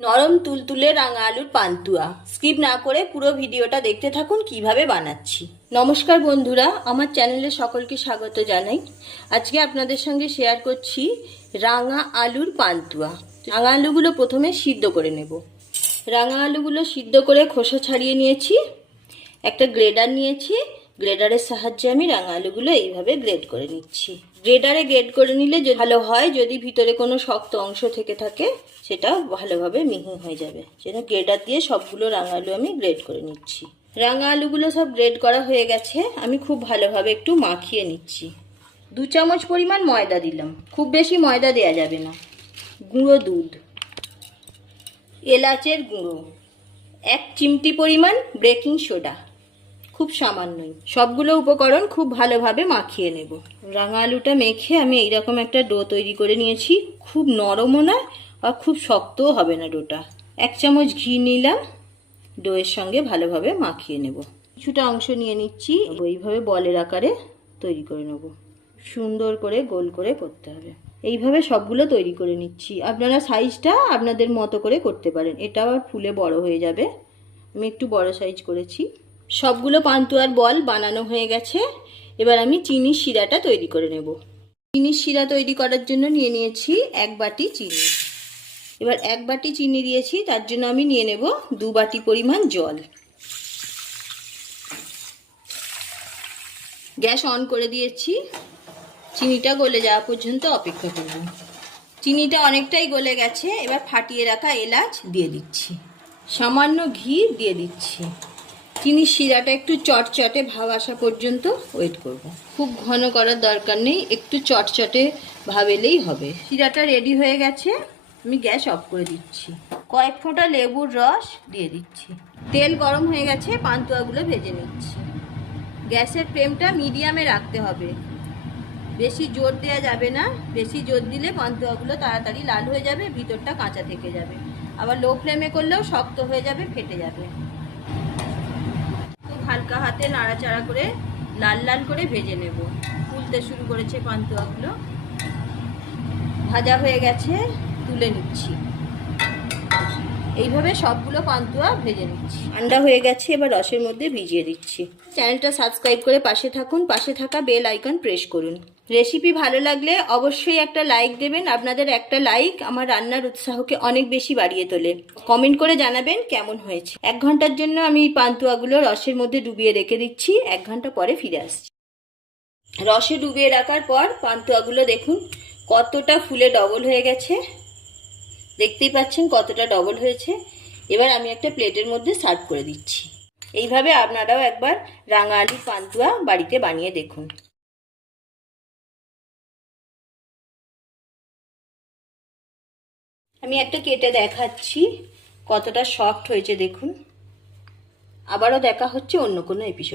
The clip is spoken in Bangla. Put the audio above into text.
নরম তুলতুলে রাঙা আলুর পান্তুয়া স্কিপ না করে পুরো ভিডিওটা দেখতে থাকুন কিভাবে বানাচ্ছি। নমস্কার বন্ধুরা, আমার চ্যানেলে সকলকে স্বাগত জানাই। আজকে আপনাদের সঙ্গে শেয়ার করছি রাঙা আলুর পান্তুয়া। রাঙা আলুগুলো প্রথমে সিদ্ধ করে নেব। রাঙা আলুগুলো সিদ্ধ করে খোসা ছাড়িয়ে নিয়েছি। একটা গ্রেডার নিয়েছি, গ্রেডারের সাহায্যে আমি রাঙা আলুগুলো এইভাবে গ্রেড করে নিচ্ছি। গ্রেডারে গ্রেড করে নিলে ভালো হয়, যদি ভিতরে কোনো শক্ত অংশ থেকে থাকে সেটা ভালোভাবে মিহি হয়ে যাবে। সেটা গ্রেডার দিয়ে সবগুলো রাঙা আলু আমি গ্রেড করে নিচ্ছি। রাঙা আলুগুলো সব গ্রেড করা হয়ে গেছে। আমি খুব ভালোভাবে একটু মাখিয়ে নিচ্ছি। 2 চামচ পরিমাণ ময়দা দিলাম, খুব বেশি ময়দা দেওয়া যাবে না। গুঁড়ো দুধ, এলাচের গুঁড়ো, 1 চিমটি পরিমাণ বেকিং সোডা, খুব সামান্যই। সবগুলো উপকরণ খুব ভালোভাবে মাখিয়ে নেব। রাঙা আলুটা মেখে আমি এইরকম একটা ডো তৈরি করে নিয়েছি। খুব নরমও না আর খুব শক্তও হবে না ডোটা। 1 চামচ ঘি নিলাম, ডোয়ের সঙ্গে ভালোভাবে মাখিয়ে নেব। কিছুটা অংশ নিয়ে নিচ্ছি, এইভাবে বলের আকারে তৈরি করে নেব। সুন্দর করে গোল করে করতে হবে। এইভাবে সবগুলো তৈরি করে নিচ্ছি। আপনারা সাইজটা আপনাদের মতো করে করতে পারেন, এটা আবার ফুলে বড় হয়ে যাবে। আমি একটু বড় সাইজ করেছি। সবগুলো পান্তুয়ার বল বানানো হয়ে গেছে। এবার আমি চিনির শিরাটা তৈরি করে নেব। চিনির শিরা তৈরি করার জন্য নিয়ে নিয়েছি 1 বাটি চিনি। এবার 1 বাটি চিনি দিয়েছি, তার জন্য আমি নিয়ে নেব 2 বাটি পরিমাণ জল। গ্যাস অন করে দিয়েছি। চিনিটা গলে যাওয়া পর্যন্ত অপেক্ষা করব। চিনিটা অনেকটাই গলে গেছে। এবার ফাটিয়ে রাখা এলাচ দিয়ে দিচ্ছি, সামান্য ঘি দিয়ে দিচ্ছি। চিনির শিরাটা একটু চটচটে ভাব আসা পর্যন্ত ওয়েট করব। খুব ঘন করার দরকার নেই, একটু চটচটে ভাব এলেই হবে। শিরাটা রেডি হয়ে গেছে, আমি গ্যাস অফ করে দিচ্ছি। কয়েক ফোঁটা লেবুর রস দিয়ে দিচ্ছি। তেল গরম হয়ে গেছে, পান্তুয়াগুলো ভেজে নিচ্ছি। গ্যাসের ফ্লেমটা মিডিয়ামে রাখতে হবে, বেশি জোর দেওয়া যাবে না। বেশি জোর দিলে পান্তুয়াগুলো তাড়াতাড়ি লাল হয়ে যাবে, ভিতরটা কাঁচা থেকে যাবে। আবার লো ফ্লেমে করলেও শক্ত হয়ে যাবে, ফেটে যাবে। খুব হালকা হাতে নাড়াচাড়া করে লাল লাল করে ভেজে নেব। ফুলতে শুরু করেছে পান্তুয়াগুলো, ভাজা হয়ে গেছে, তুলে নিচ্ছি। এইভাবে সবগুলো পান্তুয়া ভেজে নিচ্ছি। ঠান্ডা হয়ে গেছে, এবার রসের মধ্যে ভিজিয়ে দিচ্ছি। চ্যানেলটা সাবস্ক্রাইব করে পাশে থাকুন, পাশে থাকা বেল আইকন প্রেস করুন। রেসিপি ভালো লাগলে অবশ্যই একটা লাইক দেবেন। আপনাদের একটা লাইক আমার রান্নার উৎসাহকে অনেক বেশি বাড়িয়ে তোলে। কমেন্ট করে জানাবেন কেমন হয়েছে। 1 ঘন্টার জন্য আমি পান্তুয়াগুলো রসের মধ্যে ডুবিয়ে রেখে দিচ্ছি। 1 ঘন্টা পরে ফিরে আসছি। রসে ডুবিয়ে রাখার পর পান্তুয়াগুলো দেখুন কতটা ফুলে ডবল হয়ে গেছে। দেখতেই পাচ্ছেন কতটা ডবল হয়েছে। এবার আমি একটা প্লেটের মধ্যে সার্ভ করে দিচ্ছি। এইভাবে আপনারাও একবার রাঙা আলুর পান্তুয়া বাড়িতে বানিয়ে দেখুন। আমি একটা কেটে দেখাচ্ছি কতটা সফট হয়েছে দেখুন। আবারও দেখা হচ্ছে অন্য কোনো এপিসোড।